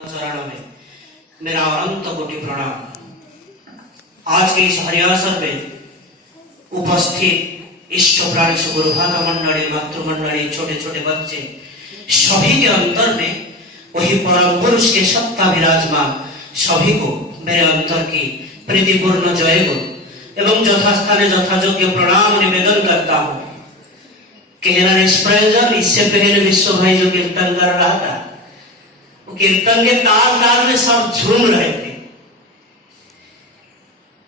चरणों में मेरा अनंत कोटि प्रणाम। आज के इस हरियासन में उपस्थित इष्ट प्राणी गुरु भाता मंडली, मातृमंडली, छोटे छोटे बच्चे सभी के अंतर में वही परम पुरुष के सत्ता विराजमान। सभी को मेरे अंतर की प्रीतिपूर्ण जय गुरु एवं यथास्थाने यथायोग्य प्रणाम निवेदन करता हूँ। कहना निष्प्रयोजन। इससे पहले विश्व भाई जो कीर्तन कर रहा था, वो कीर्तन के ताल ताल में सब झूम रहे थे।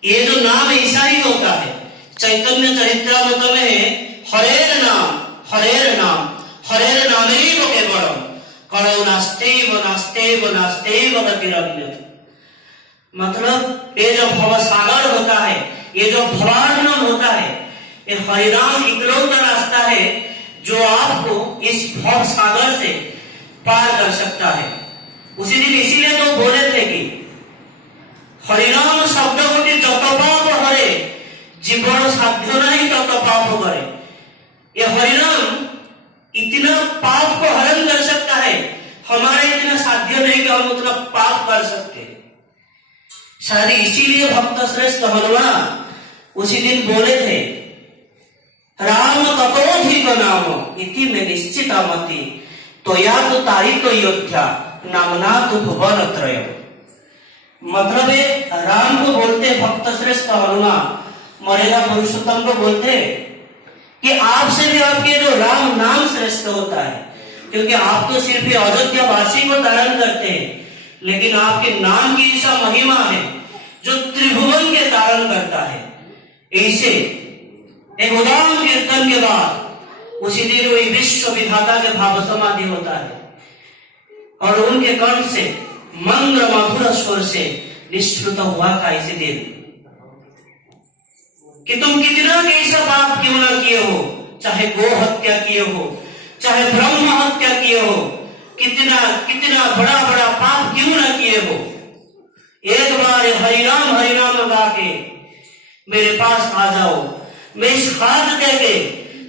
ये जो नाम ऐसा ही होता है। चैतन्य चरित्रामृत में है हरेर नाम हरेर नाम हरेर नामेव केवलम करो नास्तेव नास्तेव नास्तेव गतिरन्यत्। मतलब ये जो भवसागर होता है, ये जो भवार्णव होता है, ये हरिनाम इकलौता रास्ता है जो आपको इस भव सागर से पार कर सकता है। उसी दिन इसीलिए तो बोले थे कि हरिनाम शब्द कोटि जत पाप हरे जीवन साध्य नहीं तत पाप करे। ये हरिनाम इतना पाप को हरण कर सकता है, हमारे इतना साध्य नहीं कि हम उतना पाप कर सकते। शायद इसीलिए भक्त श्रेष्ठ हनुमान उसी दिन बोले थे राम ततोधिक नाम इति में निश्चिता मति तो या तो तारिक अयोध्या नामना तो भुवन त्रय। मतलब है राम को बोलते भक्त श्रेष्ठ हनुमान, मर्यादा पुरुषोत्तम को बोलते कि आपसे भी आपके जो राम नाम श्रेष्ठ होता है, क्योंकि आप तो सिर्फ अयोध्या वासी को धारण करते हैं, लेकिन आपके नाम की ऐसा महिमा है जो त्रिभुवन के धारण करता है। ऐसे एक उदाहरण कीर्तन के बाद उसी दिन वही विश्व विधाता के भाव समाधि होता है और उनके कंठ से मंद्र मधुर स्वर से निष्कृत हुआ था इसी दिन कि तुम कितना कैसा पाप क्यों ना किए हो, चाहे गो हत्या किए हो, चाहे ब्रह्म हत्या किए हो, कितना कितना बड़ा बड़ा पाप क्यों ना किए हो, एक बार हरिनाम हरिनाम गा के मेरे पास आ जाओ। मैं इस हाथ दे के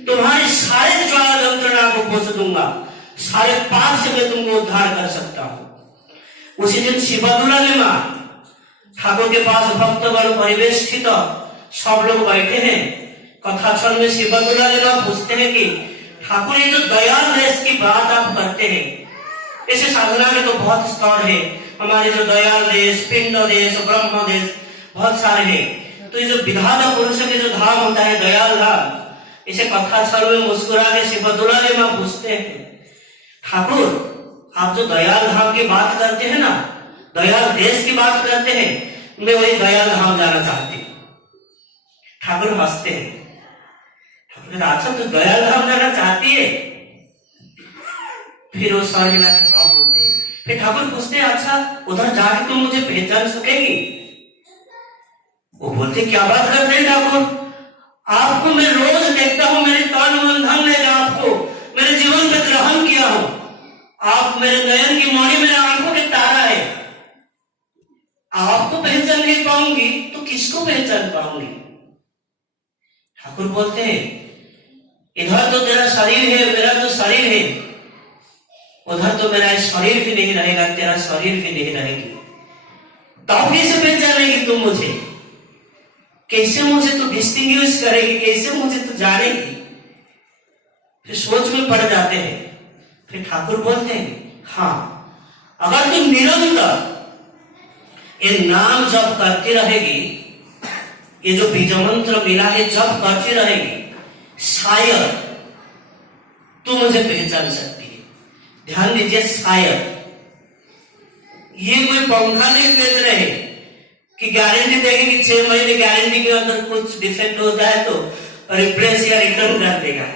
तुम्हारे सारे ज्वाला यंत्रणा को पोष दूंगा, सारे पाप से मैं तुमको उद्धार कर सकता हूं। उसी दिन शिवदुला ने मां ठाकुर के पास भक्तगण परिवेशित सब लोग बैठे हैं। कथा क्षण में शिवदुला ने मां पूछते हैं कि ठाकुर ये जो दयाल देश की बात आप करते हैं, ऐसे साधना में तो बहुत स्तर है, हमारे जो दयाल देश, पिंड देश, ब्रह्म देश बहुत सारे हैं, तो ये जो विधाता पुरुष के जो धाम होता है दयाल धाम, इसे कथा छल में मुस्कुरा के शिवदुला ने मां पूछते हैं ठाकुर आप जो दयाल धाम की बात करते हैं ना, दयाल देश की बात करते हैं, मैं वही दयाल धाम जाना चाहती हूँ। ठाकुर हंसते हैं। ठाकुर अच्छा तो दयाल धाम जाना चाहती है? फिर वो सर हिला के हाँ बोलते हैं। फिर ठाकुर पूछते हैं अच्छा उधर जाके तुम मुझे पहचान सकेगी? वो बोलते क्या बात करते हैं ठाकुर, आपको मैं रोज देखता हूँ, मेरे तन मन धन ने आपको मेरे जीवन में ग्रहण किया हूं, आप मेरे नयन की मणि, मेरे आंखों के तारा है, आपको पहचान नहीं पाऊंगी तो किसको पहचान पाऊंगी? ठाकुर बोलते हैं इधर तो तेरा शरीर है, मेरा तो शरीर है, उधर तो मेरा शरीर भी नहीं रहेगा, तेरा शरीर भी नहीं रहेगी, तब कैसे पहचानेगी तुम मुझे? कैसे मुझे तो डिस्टिंग्विश करेगी, कैसे मुझे तो जानेगी? फिर सोच में पड़ जाते हैं। फिर ठाकुर बोलते हैं हाँ अगर तुम निरंतर ये नाम जप करती रहेगी, ये जो बीज मंत्र मिला है जप करती रहेगी, शायद तू मुझे पहचान सकती है। ध्यान दीजिए शायद, ये कोई पंखा नहीं बेच रहे कि गारंटी देंगे कि 6 महीने गारंटी के अंदर कुछ डिफेक्ट होता है तो रिप्लेस या रिटर्न कर देगा।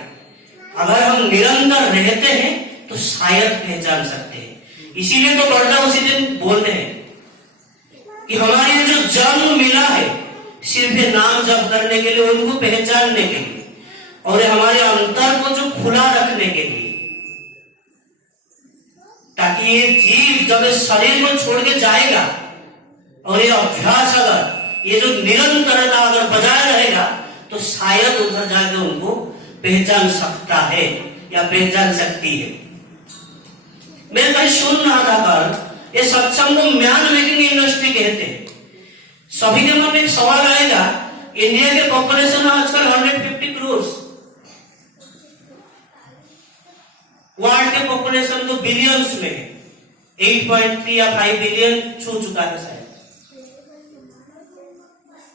अगर हम निरंतर रहते हैं तो शायद पहचान सकते हैं। इसीलिए तो बर्दा उसी दिन बोल रहे हैं कि हमारे जो जन्म मिला है सिर्फ ये नाम जप करने के लिए, उनको पहचानने के लिए और हमारे अंतर को जो खुला रखने के लिए, ताकि ये जीव जब इस शरीर को छोड़ के जाएगा और ये अभ्यास अगर ये जो निरंतरता अगर बजाय रहेगा तो शायद उधर जाके उनको पहचान सकता है या पहचान सकती है। मैं कहीं सुन रहा था कल ये सत्संग को म्यान मेकिंग इंडस्ट्री कहते हैं। सभी के मन में एक सवाल आएगा, इंडिया के पॉपुलेशन आजकल 150 करोड़, वर्ल्ड के पॉपुलेशन तो बिलियंस में है, 8.3 या 5 बिलियन छू चुका है शायद।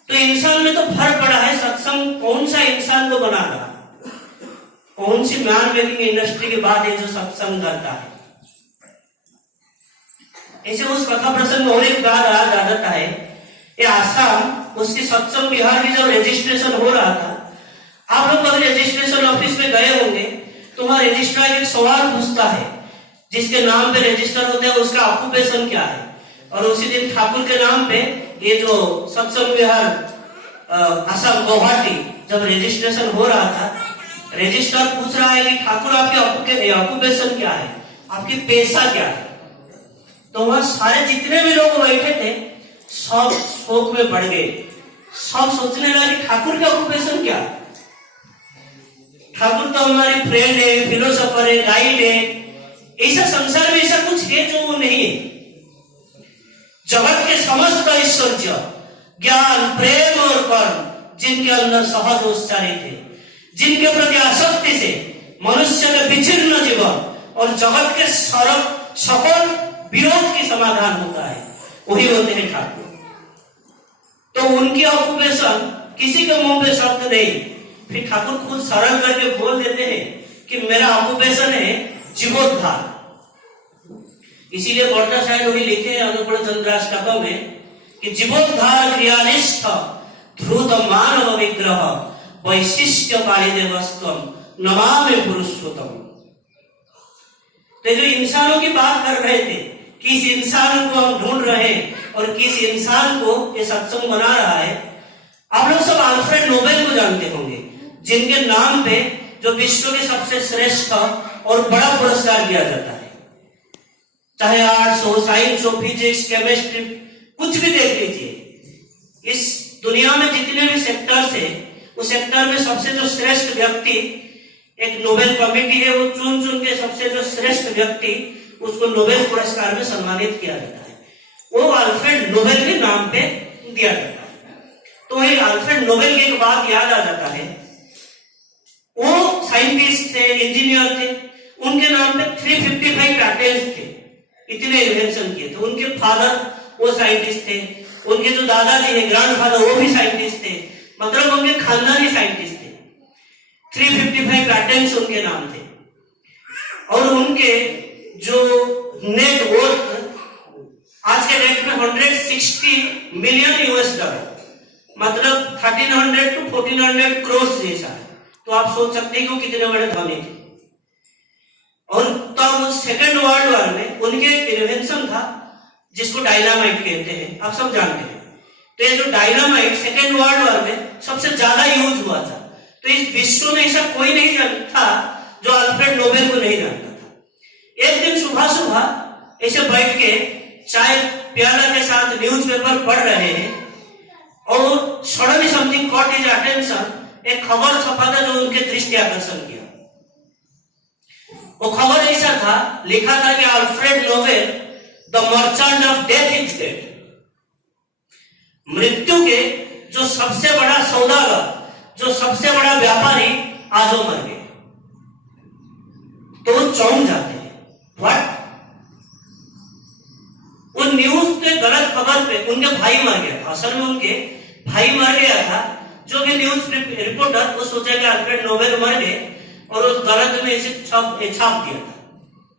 तो इंसान में तो फर्क पड़ा है, सत्संग कौन सा इंसान को बना रहा, कौन सी म्यान मेकिंग इंडस्ट्री के बाद ये जो सत्संग करता है। ऐसे उस कथा प्रसंग में और एक बात आ जाता है, ये आसाम उसकी सत्संग बिहार की जब रजिस्ट्रेशन हो रहा था, आप लोग कभी रजिस्ट्रेशन ऑफिस में गए होंगे तो वहां रजिस्ट्रार एक सवाल पूछता है, जिसके नाम पे रजिस्टर होता है उसका ऑक्यूपेशन क्या है। और उसी दिन ठाकुर के नाम पे ये जो सत्संग बिहार आसाम गुवाहाटी जब रजिस्ट्रेशन हो रहा था, रजिस्ट्रार पूछ रहा है कि ठाकुर आपके ऑक्यूपेशन क्या है, आपकी पेशा क्या है। तो वहां सारे जितने भी लोग बैठे थे सब शोक में पड़ गए, सब सोचने लगे ठाकुर का ऑक्यूपेशन क्या है। ठाकुर तो हमारी फ्रेंड है, फिलोसोफर है, गाइड है, ऐसा संसार में ऐसा कुछ है जो वो नहीं है। जगत के समस्त ऐश्वर्य ज्ञान प्रेम और कर्म जिनके अंदर सहज उच्चारित है, जिनके प्रति आसक्ति से मनुष्य का विचिन्न जीवन और जगत के सकल विरोध की समाधान होता है, वही होते हैं ठाकुर। तो उनकी ऑक्यूपेशन किसी के मुंह पे शब्द नहीं, फिर ठाकुर खुद सरल करके बोल देते हैं कि मेरा ऑक्यूपेशन है जीवोद्धार। इसीलिए बड़का साहब वही लिखे हैं अनुकूल चंद्राष्टकम में कि जीवोद्धार क्रियानिष्ठ ध्रुत मानव विग्रह वैशिष्ट कालिदेवस्तम नमामि पुरुषोत्तम। तो जो इंसानों की बात कर रहे थे, किस इंसान को हम ढूंढ रहे हैं और किस इंसान को ये सत्संग बना रहा है। आप लोग सब अल्फ्रेड नोबेल को जानते होंगे, जिनके नाम पे जो विश्व के सबसे श्रेष्ठ और बड़ा पुरस्कार दिया जाता है। चाहे आर्ट्स हो, साइंस हो, फिजिक्स, केमिस्ट्री, कुछ भी देख लीजिए। इस दुनिया में जितने भी सेक्टर्स है, उस सेक्टर में सबसे जो श्रेष्ठ व्यक्ति, एक नोबेल कमेटी है, वो चुन चुन के सबसे जो श्रेष्ठ व्यक्ति उसको नोबेल पुरस्कार में सम्मानित किया जाता है। वो अल्फ्रेड नोबेल के नाम पे दिया जाता है। तो ये अल्फ्रेड नोबेल की एक बात याद आ जाता है, वो साइंटिस्ट थे, इंजीनियर थे, उनके नाम पे 355 पैटेंट्स थे, इतने इन्वेंशन किए थे। उनके फादर वो साइंटिस्ट थे, उनके जो दादाजी है ग्रैंडफादर वो भी साइंटिस्ट थे, मतलब उनके खानदानी साइंटिस्ट थे। 355 पैटेंट्स उनके नाम थे। और उनके जो नेट वर्थ आज के डेट में 160 मिलियन $, मतलब 1300 to 1400 करोड़ जैसा है। तो आप सोच सकते हैं कि कितने बड़े धनी थे। और तब सेकेंड वर्ल्ड वॉर में उनके एक इन्वेंशन था जिसको डायनामाइट कहते हैं, आप सब जानते हैं। तो ये जो डायनामाइट सेकेंड वर्ल्ड वॉर में सबसे ज्यादा यूज हुआ था। तो इस विश्व में ऐसा कोई नहीं जानता जो अल्फ्रेड नोबेल को नहीं जानता था। एक दिन सुबह सुबह ऐसे बैठ के चाय प्याला के साथ न्यूज़पेपर पढ़ रहे हैं और suddenly something caught his attention. एक खबर छपा था जो उनके दृष्टि आकर्षण किया। वो खबर ऐसा था, लिखा था कि Alfred Nobel the merchant of death is dead, मृत्यु के जो सबसे बड़ा सौदागर, जो सबसे बड़ा व्यापारी आज वो मर गए। तो वो चौंक जाते हैं, व्हाट? वो न्यूज पे गलत खबर पे उनके भाई मर गया था। असल में उनके भाई मर गया था, जो कि न्यूज रिपोर्टर वो सोचा कि अल्फ्रेड नोबेल मर गए और उस गलत में इसे छाप दिया था।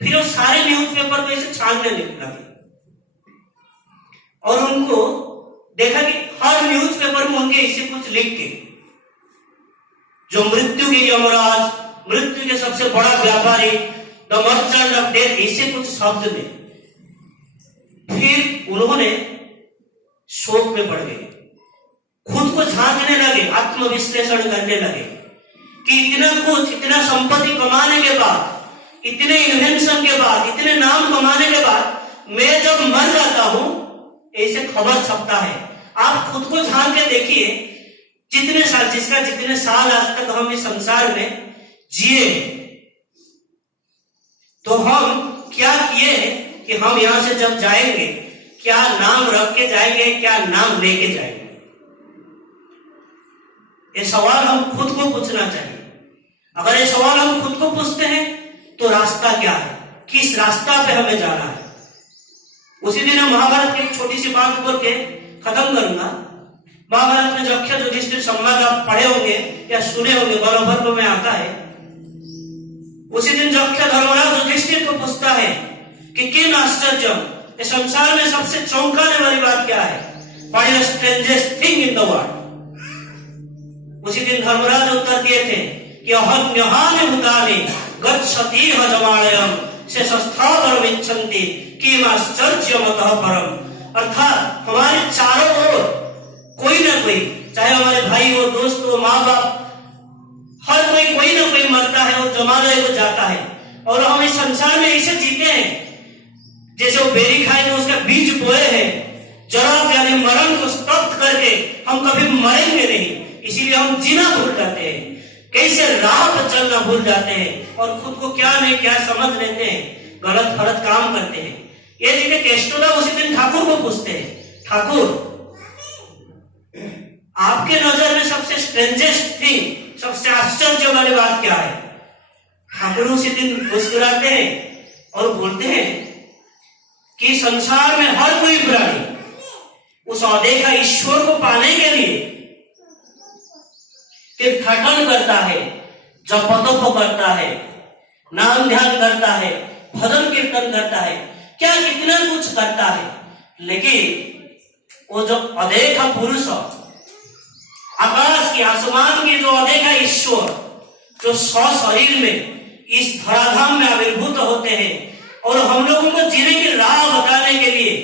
फिर वो सारे न्यूज़पेपर में इसे छानने लगे और उनको देखा कि हर न्यूज़पेपर में उनके इसे कुछ लिख के, जो मृत्यु के यमराज, मृत्यु के सबसे बड़ा व्यापारी, द मर्चेंट ऑफ डेथ, इसे कुछ शब्द में। फिर उन्होंने शोक में पड़ गए, खुद को झांकने लगे, आत्मविश्लेषण करने लगे कि इतना कुछ, इतना संपत्ति कमाने के बाद, इतने इन्वेंशन के बाद, इतने नाम कमाने के बाद मैं जब मर जाता हूं, ऐसे खबर छपता है। आप खुद को झांक के देखिए, जितने साल, जितने साल आज तक हम इस संसार में जिए, तो हम क्या किए कि हम यहाँ से जब जाएंगे क्या नाम रख के जाएंगे, क्या नाम लेके जाएंगे। ये सवाल हम खुद को पूछना चाहिए। अगर ये सवाल हम खुद को पूछते हैं तो रास्ता क्या है, किस रास्ता पे हमें जाना है। उसी दिन हम महाभारत की एक छोटी सी बात बोल के खत्म करूंगा। महाभारत में जब युधिष्ठिर संवाद आप पढ़े होंगे या सुने होंगे, बलभद्र में आता है। उसी दिन जब धर्मराज युधिष्ठिर को पूछता है कि किन आश्चर्य, इस संसार में सबसे चौंकाने वाली बात क्या है, what is the strangest thing in the world. उसी दिन धर्मराज उत्तर दिए थे कि अहन्यहानि भूतानि गच्छति हजमालयम से संस्थावरम इच्छन्ति किम आश्चर्यमतः परम। अर्थात हमारे चारों ओर कोई ना कोई, चाहे हमारे भाई हो, दोस्त हो, माँ बाप, हर कोई ना कोई मरता है और जमालय को जाता है। और हम इस संसार में ऐसे जीते हैं जैसे वो बेरी खाए तो उसका बीज बोए हैं। जरा यानी मरण को स्तब्ध करके हम कभी मरेंगे नहीं, इसीलिए हम जीना भूल जाते हैं, कैसे राह पर चलना भूल जाते हैं और खुद को क्या नहीं क्या समझ लेते हैं, गलत फलत काम करते हैं। ये जी के केष्टोदा उसी दिन ठाकुर को पूछते हैं, ठाकुर आपके नजर में सबसे स्ट्रेंजेस्ट थिंग, सबसे आश्चर्य वाली बात क्या है। ठाकुर उसी दिन मुस्कुराते हैं और बोलते हैं कि संसार में हर कोई प्राणी उस अदेखा ईश्वर को पाने के लिए तीर्थाटन करता है, जप करता है, नाम ध्यान करता है, भजन कीर्तन करता है, क्या कितना कुछ करता है। लेकिन वो जो अदेखा पुरुष, आकाश की आसमान की जो अदेखा ईश्वर, जो सशरीर में इस धराधाम में आविर्भूत होते हैं और हम लोगों को जीने की राह बताने के लिए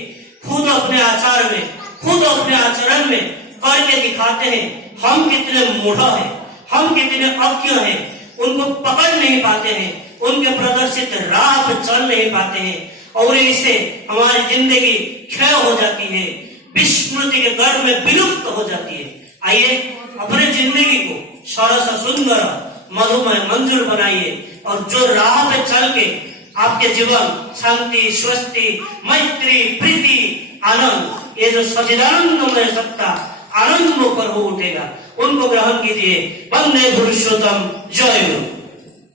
खुद अपने आचार में, खुद अपने आचरण में करके दिखाते हैं। हम कितने मूढ़ हैं, हम कितने अज्ञ हैं, उनको पकड़ नहीं पाते हैं, उनके प्रदर्शित राह पर चल नहीं पाते हैं और इससे हमारी जिंदगी क्षय हो जाती है, विस्मृति के गर्भ में विलुप्त हो जाती है। आइए अपने जिंदगी को सरस सुंदर मधुमय मंजूर बनाइए और जो राह पे चल के आपके जीवन शांति, स्वस्ति, मैत्री, प्रीति, आनंद, ये जो सच्चिदानंदमय सत्ता आनंद मुखर हो उठेगा, उनको ग्रहण कीजिए। वंदे पुरुषोत्तम, जय गुरु।